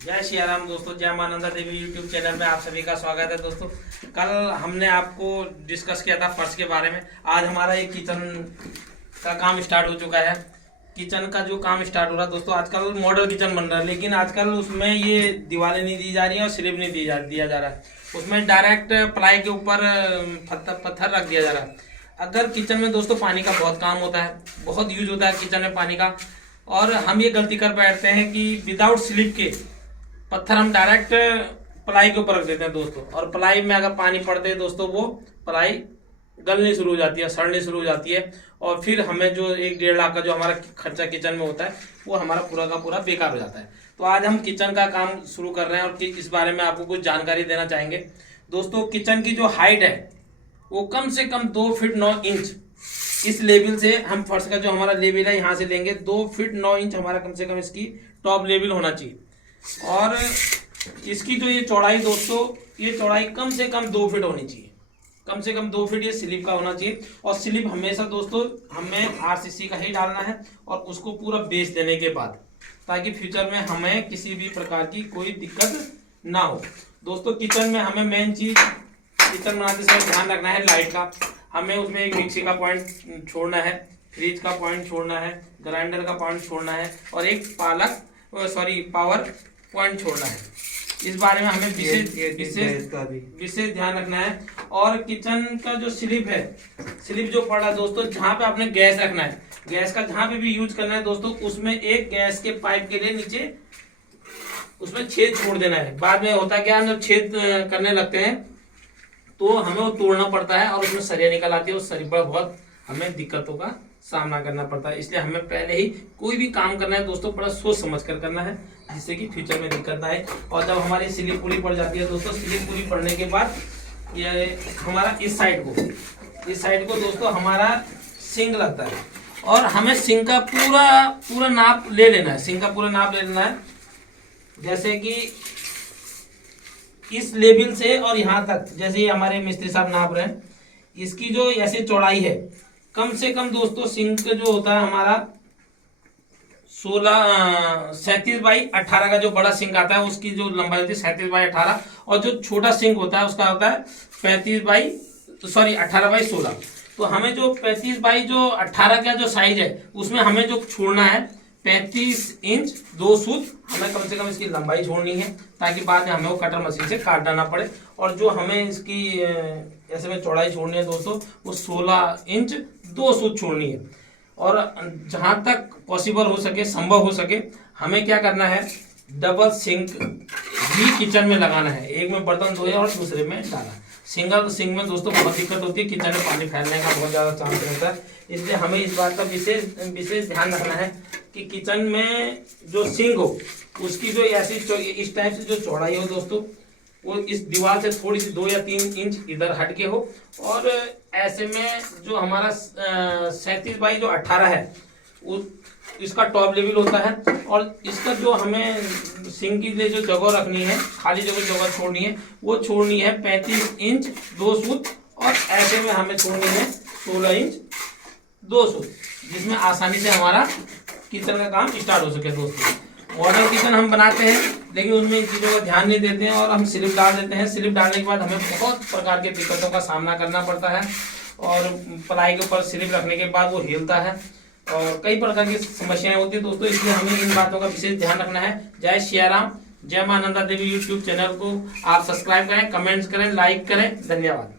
जय श्री राम दोस्तों, जय मानंदा देवी यूट्यूब चैनल में आप सभी का स्वागत है। दोस्तों कल हमने आपको डिस्कस किया था फर्श के बारे में। आज हमारा ये किचन का काम स्टार्ट हो चुका है। किचन का जो काम स्टार्ट हो रहा है दोस्तों, आजकल मॉडल किचन बन रहा है, लेकिन आजकल उसमें ये दीवारें नहीं दी जा रही हैं और स्लिप नहीं दिया जा रहा है। उसमें डायरेक्ट प्लाई के ऊपर पत्थर रख दिया जा रहा है। अगर किचन में दोस्तों पानी का बहुत काम होता है, बहुत यूज होता है किचन में पानी का, और हम ये गलती कर बैठते हैं कि विदाउट स्लिप के पत्थर हम डायरेक्ट प्लाई के ऊपर रख देते हैं दोस्तों। और प्लाई में अगर पानी पड़ते हैं दोस्तों, वो प्लाई गलनी शुरू हो जाती है, सड़नी शुरू हो जाती है, और फिर हमें जो 1-1.5 लाख का जो हमारा खर्चा किचन में होता है वो हमारा पूरा का पूरा बेकार हो जाता है। तो आज हम किचन का काम शुरू कर रहे हैं और इस बारे में आपको कुछ जानकारी देना चाहेंगे दोस्तों। किचन की जो हाइट है वो कम से कम 2 फीट 9 इंच, इस लेवल से हम फर्श का जो हमारा लेवल है यहाँ से लेंगे 2 फीट 9 इंच हमारा कम से कम इसकी टॉप लेवल होना चाहिए। और इसकी जो ये चौड़ाई दोस्तों, ये चौड़ाई कम से कम 2 फीट होनी चाहिए, कम से कम 2 फीट ये स्लिप का होना चाहिए। और स्लिप हमेशा दोस्तों हमें आरसीसी का ही डालना है, और उसको पूरा बेस देने के बाद, ताकि फ्यूचर में हमें किसी भी प्रकार की कोई दिक्कत ना हो। दोस्तों किचन में हमें मेन चीज किचन बनाते समय ध्यान रखना है लाइट का। हमें उसमें एक मिक्सी का पॉइंट छोड़ना है, फ्रिज का पॉइंट छोड़ना है, ग्राइंडर का पॉइंट छोड़ना है, और एक पावर पॉइंट छोड़ना है। इस बारे में हमें विशेष ध्यान रखना है। और किचन का जो स्लिप है, स्लिप जो पड़ा दोस्तों, जहाँ पे आपने गैस रखना है, गैस का जहाँ पे भी यूज करना है दोस्तों, उसमें एक गैस के पाइप के लिए नीचे उसमें छेद छोड़ देना है। बाद में होता क्या है, जब छेद करने लगते हैं तो हमें वो तोड़ना पड़ता है और उसमें सरिया निकल आती है। उस सरिया पर बहुत हमें दिक्कतों का सामना करना पड़ता है। इसलिए हमें पहले ही कोई भी काम करना है दोस्तों, बड़ा सोच समझ कर करना है, जिससे कि फ्यूचर में दिक्कत ना आए। और जब हमारी स्लिप पूरी पड़ जाती है दोस्तों, स्लिप पूरी पड़ने के बाद ये हमारा इस साइड को दोस्तों हमारा सिंक लगता है, और हमें सिंक का पूरा नाप ले लेना है। सिंक का पूरा नाप ले लेना है, जैसे कि इस लेवल से और यहाँ तक, जैसे हमारे मिस्त्री साहब नाप रहे हैं, इसकी जो ऐसी चौड़ाई है कम से कम दोस्तों, सिंक जो होता है हमारा 37x18 का जो बड़ा सिंक आता है, उसकी जो लंबाई होती है 37x18, और जो छोटा सिंक होता है उसका होता है 18x16। तो हमें जो 35x18 का जो साइज है, उसमें हमें जो छोड़ना है 35 इंच 2 सूत, हमें कम से कम इसकी लंबाई छोड़नी है, ताकि बाद में हमें वो कटर मशीन से काटना ना पड़े। और जो हमें इसकी ऐसे में चौड़ाई छोड़नी है दोस्तों, वो 16 इंच 2 सूत छोड़नी है। और जहां तक पॉसिबल हो सके, संभव हो सके, हमें क्या करना है, डबल सिंक भी किचन में लगाना है। एक में बर्तन धोया और दूसरे में डाला। सिंगल सिंक में दोस्तों बहुत दिक्कत होती है, किचन में पानी फैलने का बहुत ज़्यादा चांस रहता है। इसलिए हमें इस बात का विशेष ध्यान रखना है कि किचन में जो सिंक हो, उसकी जो ऐसी इस टाइप से जो चौड़ाई हो दोस्तों, वो इस दीवार से थोड़ी सी 2 या 3 इंच इधर हट के हो। और ऐसे में जो हमारा 37x18 है, इसका टॉप लेवल होता है। और इसका जो हमें सिंक के लिए जो जगह रखनी है, खाली जगह छोड़नी है, वो छोड़नी है 35 इंच 2 सूत, और ऐसे में हमें छोड़नी है 16 इंच 2 सूत, जिसमें आसानी से हमारा किचन का काम स्टार्ट हो सके दोस्तों। मॉडल किचन हम बनाते हैं, लेकिन उसमें इन चीज़ों का ध्यान नहीं देते हैं, और हम स्लिप डाल देते हैं। स्लिप डालने के बाद हमें बहुत प्रकार के दिक्कतों का सामना करना पड़ता है, और प्लाई के ऊपर स्लिप रखने के बाद वो हिलता है, और कई प्रकार की समस्याएं होती है दोस्तों। इसलिए हमें इन बातों का विशेष ध्यान रखना है। जय श्री राम, जय मानंदा देवी यूट्यूब चैनल को आप सब्सक्राइब करें, कमेंट्स करें, लाइक करें। धन्यवाद।